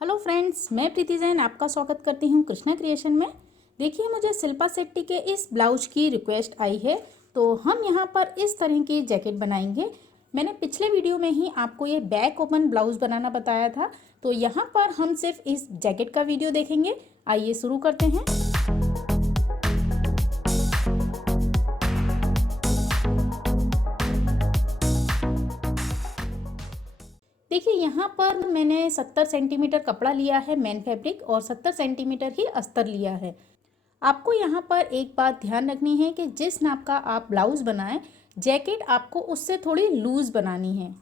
Hello friends, मैं प्रीति जैन आपका स्वागत करती हूँ कृष्णा क्रिएशन में। देखिए, मुझे शिल्पा शेट्टी के इस ब्लाउज की रिक्वेस्ट आई है, तो हम यहाँ पर इस तरह की जैकेट बनाएंगे। मैंने पिछले वीडियो में ही आपको ये बैक ओपन ब्लाउज बनाना बताया था, तो यहाँ पर हम सिर्फ इस जैकेट का वीडियो देखेंगे। आइए शुरू करते हैं। देखिए, यहाँ पर मैंने 70 सेंटीमीटर कपड़ा लिया है मेन फैब्रिक और 70 सेंटीमीटर ही अस्तर लिया है। आपको यहाँ पर एक बात ध्यान रखनी है कि जिस नाप का आप ब्लाउज़ बनाएं, जैकेट आपको उससे थोड़ी लूज़ बनानी है।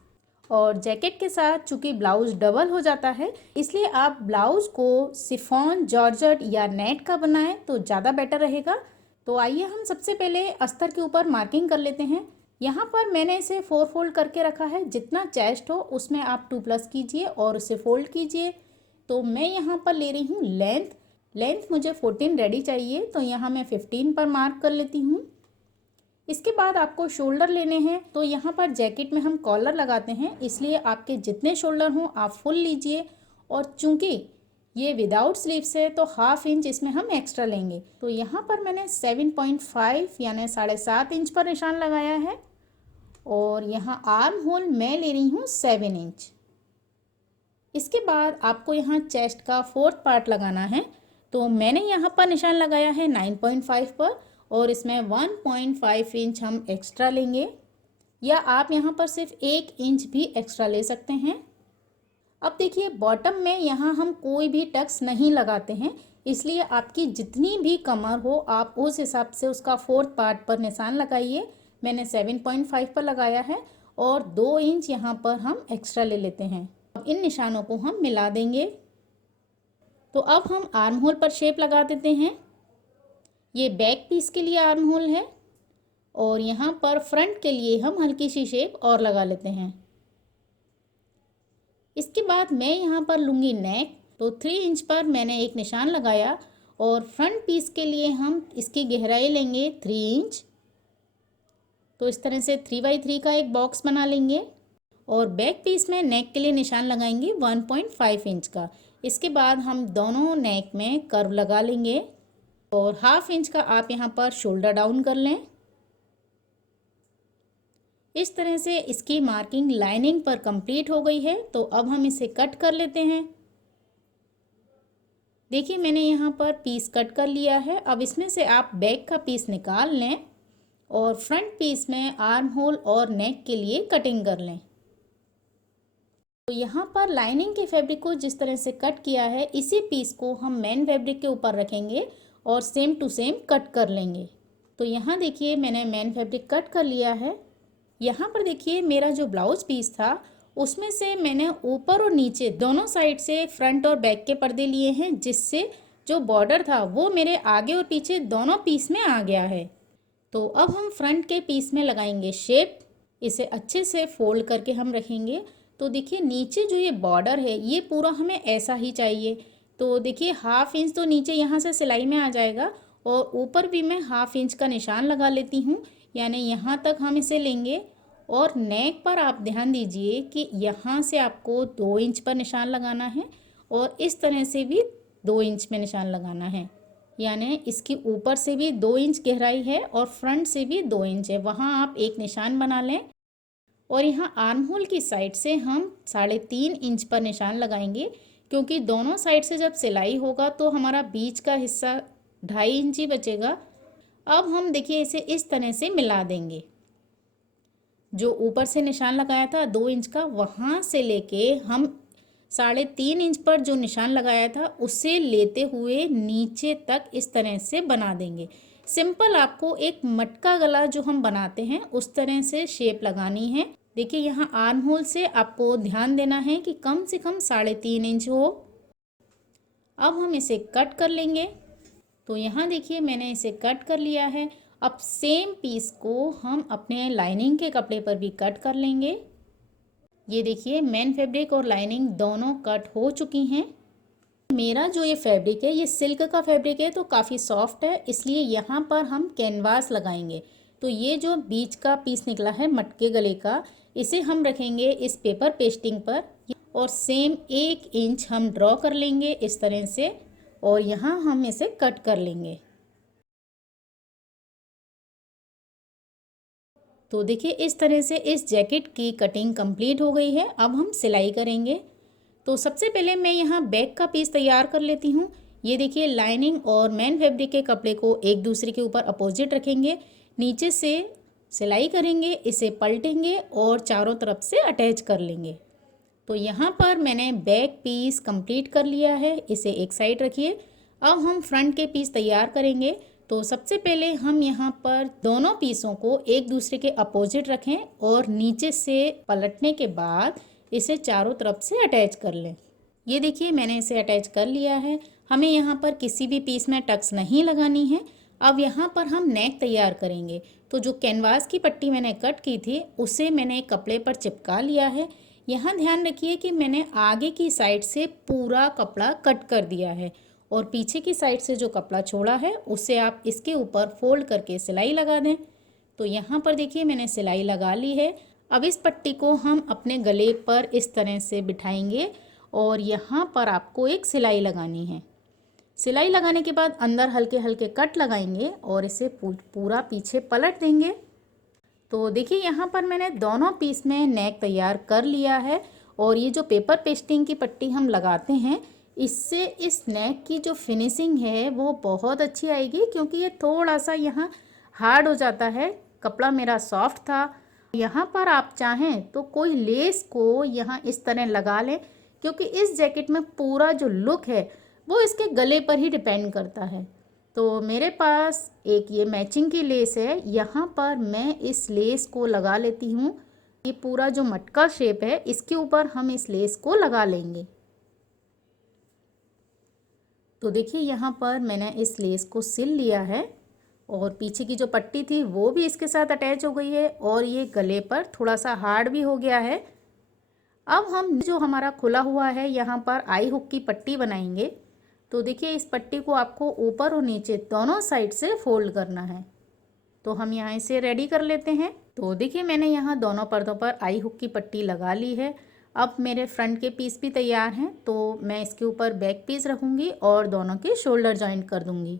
और जैकेट के साथ चूँकि ब्लाउज़ डबल हो जाता है, इसलिए आप ब्लाउज़ को शिफॉन, जॉर्जेट या नेट का बनाएं तो ज़्यादा बेटर रहेगा। तो आइए हम सबसे पहले अस्तर के ऊपर मार्किंग कर लेते हैं। यहाँ पर मैंने इसे 4 फोल्ड करके रखा है। जितना चेस्ट हो उसमें आप 2+ कीजिए और उसे फोल्ड कीजिए। तो मैं यहाँ पर ले रही हूँ लेंथ मुझे 14 रेडी चाहिए, तो यहाँ मैं 15 पर मार्क कर लेती हूँ। इसके बाद आपको शोल्डर लेने हैं। तो यहाँ पर जैकेट में हम कॉलर लगाते हैं, इसलिए आपके जितने शोल्डर हों आप फुल लीजिए। और चूँकि ये विदाउट स्लीव्स है तो ½ इंच इसमें हम एक्स्ट्रा लेंगे। तो यहाँ पर मैंने 7.5 यानी 7.5 इंच पर निशान लगाया है। और यहाँ आर्म होल मैं ले रही हूँ 7 इंच। इसके बाद आपको यहाँ चेस्ट का 4th पार्ट लगाना है। तो मैंने यहाँ पर निशान लगाया है 9.5 पर और इसमें 1.5 इंच हम एक्स्ट्रा लेंगे, या आप यहाँ पर सिर्फ 1 इंच भी एक्स्ट्रा ले सकते हैं। अब देखिए, बॉटम में यहाँ हम कोई भी टक्स नहीं लगाते हैं, इसलिए आपकी जितनी भी कमर हो आप उस हिसाब से उसका 4th पार्ट पर निशान लगाइए। मैंने 7.5 पर लगाया है और 2 इंच यहाँ पर हम एक्स्ट्रा ले लेते हैं। अब इन निशानों को हम मिला देंगे। तो अब हम आर्म होल पर शेप लगा देते हैं। ये बैक पीस के लिए आर्म होल है और यहाँ पर फ्रंट के लिए हम हल्की सी शेप और लगा लेते हैं। इसके बाद मैं यहाँ पर लूँगी नेक। तो 3 इंच पर मैंने एक निशान लगाया और फ्रंट पीस के लिए हम इसकी गहराई लेंगे 3 इंच। तो इस तरह से 3x3 का एक बॉक्स बना लेंगे और बैक पीस में नेक के लिए निशान लगाएंगे 1.5 इंच का। इसके बाद हम दोनों नेक में कर्व लगा लेंगे और ½ इंच का आप यहाँ पर शोल्डर डाउन कर लें। इस तरह से इसकी मार्किंग लाइनिंग पर कंप्लीट हो गई है। तो अब हम इसे कट कर लेते हैं। देखिए, मैंने यहाँ पर पीस कट कर लिया है। अब इसमें से आप बैक का पीस निकाल लें और फ्रंट पीस में आर्म होल और नेक के लिए कटिंग कर लें। तो यहाँ पर लाइनिंग के फैब्रिक को जिस तरह से कट किया है, इसी पीस को हम मेन फैब्रिक के ऊपर रखेंगे और सेम टू सेम कट कर लेंगे। तो यहाँ देखिए, मैंने मेन फैब्रिक कट कर लिया है। यहाँ पर देखिए, मेरा जो ब्लाउज पीस था उसमें से मैंने ऊपर और नीचे दोनों साइड से फ्रंट और बैक के पर्दे लिए हैं, जिससे जो बॉर्डर था वो मेरे आगे और पीछे दोनों पीस में आ गया है। तो अब हम फ्रंट के पीस में लगाएंगे शेप। इसे अच्छे से फोल्ड करके हम रखेंगे। तो देखिए, नीचे जो ये बॉर्डर है ये पूरा हमें ऐसा ही चाहिए। तो देखिए, ½ इंच तो नीचे यहाँ से सिलाई में आ जाएगा और ऊपर भी मैं ½ इंच का निशान लगा लेती हूँ, यानी यहाँ तक हम इसे लेंगे। और नेक पर आप ध्यान दीजिए कि यहाँ से आपको 2 इंच पर निशान लगाना है और इस तरह से भी 2 इंच में निशान लगाना है, यानी इसकी ऊपर से भी 2 इंच गहराई है और फ्रंट से भी 2 इंच है, वहाँ आप एक निशान बना लें। और यहाँ आर्म होल की साइड से हम 3.5 इंच पर निशान लगाएंगे, क्योंकि दोनों साइड से जब सिलाई होगा तो हमारा बीच का हिस्सा 2.5 इंच ही बचेगा। अब हम देखिए इसे इस तरह से मिला देंगे। जो ऊपर से निशान लगाया था 2 इंच का, वहाँ से लेके हम 3.5 इंच पर जो निशान लगाया था उसे लेते हुए नीचे तक इस तरह से बना देंगे। सिंपल आपको एक मटका गला जो हम बनाते हैं उस तरह से शेप लगानी है। देखिए, यहाँ आर्म होल से आपको ध्यान देना है कि कम से कम 3.5 इंच हो। अब हम इसे कट कर लेंगे। तो यहाँ देखिए, मैंने इसे कट कर लिया है। अब सेम पीस को हम अपने लाइनिंग के कपड़े पर भी कट कर लेंगे। ये देखिए, मेन फैब्रिक और लाइनिंग दोनों कट हो चुकी हैं। मेरा जो ये फैब्रिक है ये सिल्क का फैब्रिक है, तो काफ़ी सॉफ्ट है, इसलिए यहाँ पर हम कैनवास लगाएंगे। तो ये जो बीच का पीस निकला है मटके गले का, इसे हम रखेंगे इस पेपर पेस्टिंग पर और सेम 1 इंच हम ड्रॉ कर लेंगे इस तरह से, और यहाँ हम इसे कट कर लेंगे। तो देखिए इस तरह से इस जैकेट की कटिंग कंप्लीट हो गई है। अब हम सिलाई करेंगे। तो सबसे पहले मैं यहाँ बैक का पीस तैयार कर लेती हूँ। ये देखिए लाइनिंग और मेन फैब्रिक के कपड़े को एक दूसरे के ऊपर अपोजिट रखेंगे, नीचे से सिलाई करेंगे, इसे पलटेंगे और चारों तरफ से अटैच कर लेंगे। तो यहाँ पर मैंने बैक पीस कंप्लीट कर लिया है, इसे एक साइड रखिए। अब हम फ्रंट के पीस तैयार करेंगे। तो सबसे पहले हम यहाँ पर दोनों पीसों को एक दूसरे के अपोजिट रखें और नीचे से पलटने के बाद इसे चारों तरफ से अटैच कर लें। ये देखिए मैंने इसे अटैच कर लिया है। हमें यहाँ पर किसी भी पीस में टक्स नहीं लगानी है। अब यहाँ पर हम नेक तैयार करेंगे। तो जो कैनवास की पट्टी मैंने कट की थी उसे मैंने कपड़े पर चिपका लिया है। यहाँ ध्यान रखिए कि मैंने आगे की साइड से पूरा कपड़ा कट कर दिया है और पीछे की साइड से जो कपड़ा छोड़ा है उसे आप इसके ऊपर फोल्ड करके सिलाई लगा दें। तो यहाँ पर देखिए मैंने सिलाई लगा ली है। अब इस पट्टी को हम अपने गले पर इस तरह से बिठाएंगे और यहाँ पर आपको एक सिलाई लगानी है। सिलाई लगाने के बाद अंदर हल्के हल्के कट लगाएंगे और इसे पूरा पीछे पलट देंगे। तो देखिए यहाँ पर मैंने दोनों पीस में नेक तैयार कर लिया है और ये जो पेपर पेस्टिंग की पट्टी हम लगाते हैं इससे इस नेक की जो फिनिशिंग है वो बहुत अच्छी आएगी, क्योंकि ये थोड़ा सा यहाँ हार्ड हो जाता है। कपड़ा मेरा सॉफ्ट था। यहाँ पर आप चाहें तो कोई लेस को यहाँ इस तरह लगा लें, क्योंकि इस जैकेट में पूरा जो लुक है वो इसके गले पर ही डिपेंड करता है। तो मेरे पास एक ये मैचिंग की लेस है, यहाँ पर मैं इस लेस को लगा लेती हूँ। ये पूरा जो मटका शेप है इसके ऊपर हम इस लेस को लगा लेंगे। तो देखिए यहाँ पर मैंने इस लेस को सिल लिया है और पीछे की जो पट्टी थी वो भी इसके साथ अटैच हो गई है और ये गले पर थोड़ा सा हार्ड भी हो गया है। अब हम जो हमारा खुला हुआ है यहाँ पर आई हुक की पट्टी बनाएंगे। तो देखिए इस पट्टी को आपको ऊपर और नीचे दोनों साइड से फोल्ड करना है। तो हम यहाँ इसे रेडी कर लेते हैं। तो देखिए मैंने यहाँ दोनों पर्दों पर आई हुक की पट्टी लगा ली है। अब मेरे फ्रंट के पीस भी तैयार हैं, तो मैं इसके ऊपर बैक पीस रखूँगी और दोनों के शोल्डर जॉइंट कर दूँगी।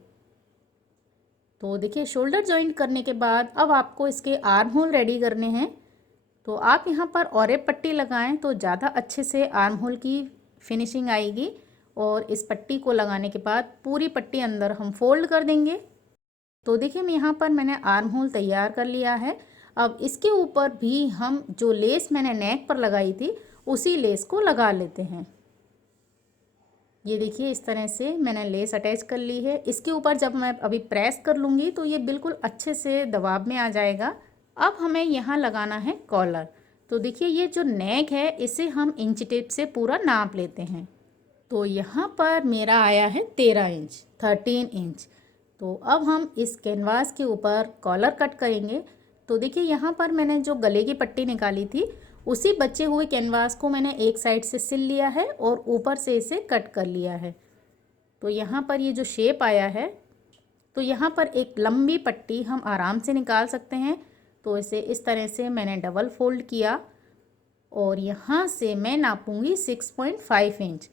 तो देखिए शोल्डर जॉइंट करने के बाद अब आपको इसके आर्म होल रेडी करने हैं। तो आप यहाँ पर और एक पट्टी लगाएं तो ज़्यादा अच्छे से आर्म होल की फिनिशिंग आएगी। और इस पट्टी को लगाने के बाद पूरी पट्टी अंदर हम फोल्ड कर देंगे। तो देखिए यहाँ पर मैंने आर्म होल तैयार कर लिया है। अब इसके ऊपर भी हम जो लेस मैंने नेक पर लगाई थी उसी लेस को लगा लेते हैं। ये देखिए इस तरह से मैंने लेस अटैच कर ली है। इसके ऊपर जब मैं अभी प्रेस कर लूँगी तो ये बिल्कुल अच्छे से दबाव में आ जाएगा। अब हमें यहाँ लगाना है कॉलर। तो देखिए ये जो नेक है इसे हम इंच टेप से पूरा नाप लेते हैं। तो यहाँ पर मेरा आया है 13 इंच, 13 इंच। तो अब हम इस कैनवास के ऊपर कॉलर कट करेंगे। तो देखिए यहाँ पर मैंने जो गले की पट्टी निकाली थी उसी बचे हुए कैनवास को मैंने एक साइड से सिल लिया है और ऊपर से इसे कट कर लिया है। तो यहाँ पर ये जो शेप आया है, तो यहाँ पर एक लंबी पट्टी हम आराम से निकाल सकते हैं। तो इसे इस तरह से मैंने डबल फोल्ड किया और यहाँ से मैं नापूंगी 6.5 इंच,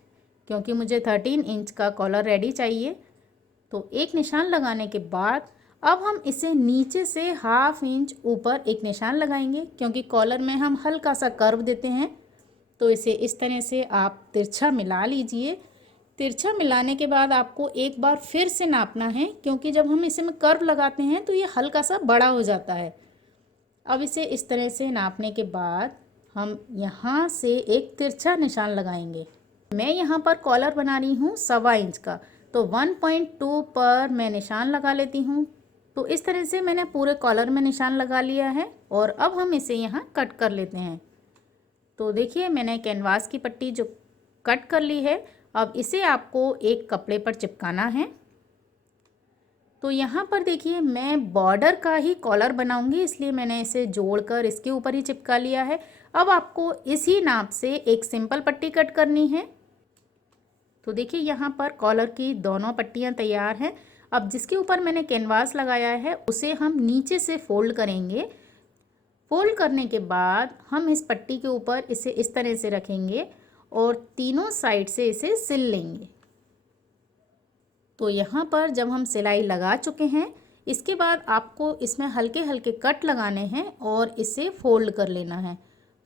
क्योंकि मुझे 13 इंच का कॉलर रेडी चाहिए। तो एक निशान लगाने के बाद अब हम इसे नीचे से ½ इंच ऊपर एक निशान लगाएंगे, क्योंकि कॉलर में हम हल्का सा कर्व देते हैं। तो इसे इस तरह से आप तिरछा मिला लीजिए। तिरछा मिलाने के बाद आपको एक बार फिर से नापना है, क्योंकि जब हम इसे में कर्व लगाते हैं तो ये हल्का सा बड़ा हो जाता है। अब इसे इस तरह से नापने के बाद हम यहाँ से एक तिरछा निशान लगाएंगे। मैं यहाँ पर कॉलर बना रही हूँ 1.25 इंच का, तो 1.2 पर मैं निशान लगा लेती हूँ। तो इस तरह से मैंने पूरे कॉलर में निशान लगा लिया है और अब हम इसे यहाँ कट कर लेते हैं। तो देखिए मैंने कैनवास की पट्टी जो कट कर ली है, अब इसे आपको एक कपड़े पर चिपकाना है। तो यहाँ पर देखिए मैं बॉर्डर का ही कॉलर बनाऊंगी, इसलिए मैंने इसे जोड़कर इसके ऊपर ही चिपका लिया है। अब आपको इसी नाप से एक सिंपल पट्टी कट करनी है। तो देखिए यहाँ पर कॉलर की दोनों पट्टियाँ तैयार हैं। अब जिसके ऊपर मैंने कैनवास लगाया है उसे हम नीचे से फोल्ड करेंगे। फोल्ड करने के बाद हम इस पट्टी के ऊपर इसे इस तरह से रखेंगे और तीनों साइड से इसे सिल लेंगे। तो यहाँ पर जब हम सिलाई लगा चुके हैं, इसके बाद आपको इसमें हल्के हल्के कट लगाने हैं और इसे फोल्ड कर लेना है।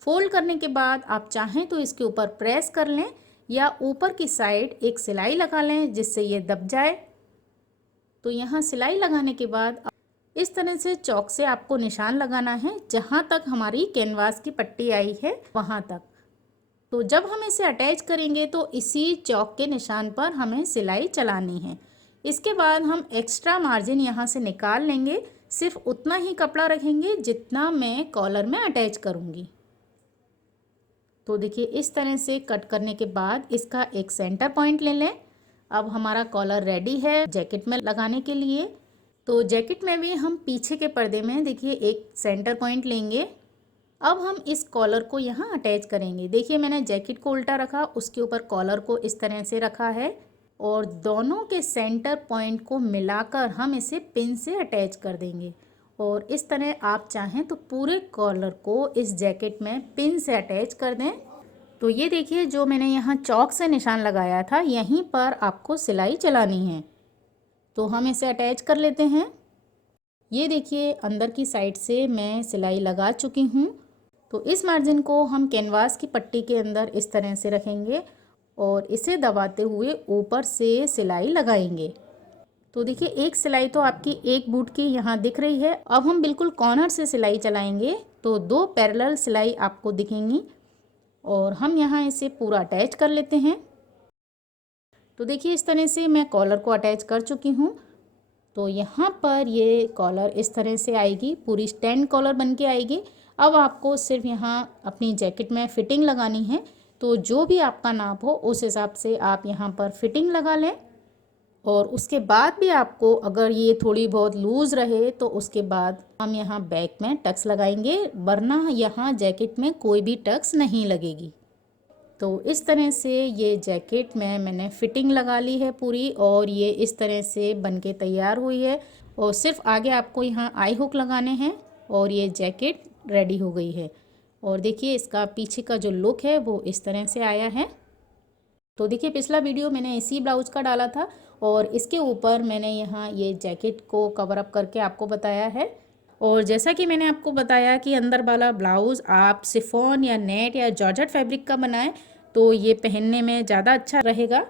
फोल्ड करने के बाद आप चाहें तो इसके ऊपर प्रेस कर लें या ऊपर की साइड एक सिलाई लगा लें जिससे ये दब जाए। तो यहाँ सिलाई लगाने के बाद इस तरह से चौक से आपको निशान लगाना है, जहाँ तक हमारी कैनवास की पट्टी आई है वहाँ तक। तो जब हम इसे अटैच करेंगे तो इसी चौक के निशान पर हमें सिलाई चलानी है। इसके बाद हम एक्स्ट्रा मार्जिन यहाँ से निकाल लेंगे, सिर्फ उतना ही कपड़ा रखेंगे जितना मैं कॉलर में अटैच करूँगी। तो देखिए इस तरह से कट करने के बाद इसका एक सेंटर पॉइंट ले लें। अब हमारा कॉलर रेडी है जैकेट में लगाने के लिए। तो जैकेट में भी हम पीछे के पर्दे में देखिए एक सेंटर पॉइंट लेंगे। अब हम इस कॉलर को यहाँ अटैच करेंगे। देखिए मैंने जैकेट को उल्टा रखा, उसके ऊपर कॉलर को इस तरह से रखा है और दोनों के सेंटर पॉइंट को मिलाकर हम इसे पिन से अटैच कर देंगे। और इस तरह आप चाहें तो पूरे कॉलर को इस जैकेट में पिन से अटैच कर दें। तो ये देखिए जो मैंने यहाँ चौक से निशान लगाया था, यहीं पर आपको सिलाई चलानी है। तो हम इसे अटैच कर लेते हैं। ये देखिए अंदर की साइड से मैं सिलाई लगा चुकी हूँ। तो इस मार्जिन को हम कैनवास की पट्टी के अंदर इस तरह से रखेंगे और इसे दबाते हुए ऊपर से सिलाई लगाएंगे। तो देखिए एक सिलाई तो आपकी एक बूट की यहाँ दिख रही है। अब हम बिल्कुल कॉर्नर से सिलाई चलाएंगे तो 2 पैरेलल सिलाई आपको दिखेंगी और हम यहाँ इसे पूरा अटैच कर लेते हैं। तो देखिए इस तरह से मैं कॉलर को अटैच कर चुकी हूँ। तो यहाँ पर ये कॉलर इस तरह से आएगी, पूरी स्टैंड कॉलर बन के आएगी। अब आपको सिर्फ यहाँ अपनी जैकेट में फ़िटिंग लगानी है। तो जो भी आपका नाप हो उस हिसाब से आप यहाँ पर फ़िटिंग लगा लें। और उसके बाद भी आपको अगर ये थोड़ी बहुत लूज़ रहे तो उसके बाद हम यहाँ बैक में टक्स लगाएंगे, वरना यहाँ जैकेट में कोई भी टक्स नहीं लगेगी। तो इस तरह से ये जैकेट में मैंने फ़िटिंग लगा ली है पूरी और ये इस तरह से बनके तैयार हुई है। और सिर्फ आगे आपको यहाँ आई हुक लगाने हैं और ये जैकेट रेडी हो गई है। और देखिए इसका पीछे का जो लुक है वो इस तरह से आया है। तो देखिए पिछला वीडियो मैंने इसी ब्लाउज का डाला था और इसके ऊपर मैंने यहाँ ये जैकेट को कवर अप करके आपको बताया है। और जैसा कि मैंने आपको बताया कि अंदर वाला ब्लाउज़ आप शिफॉन या नेट या जॉर्जेट फैब्रिक का बनाएं तो ये पहनने में ज़्यादा अच्छा रहेगा।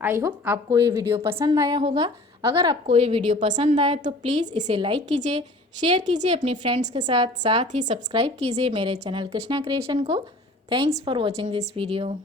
आई होप आपको ये वीडियो पसंद आया होगा। अगर आपको ये वीडियो पसंद आए तो प्लीज़ इसे लाइक कीजिए, शेयर कीजिए अपने फ्रेंड्स के साथ ही सब्सक्राइब कीजिए मेरे चैनल कृष्णा क्रिएशन को। Thanks for watching this video.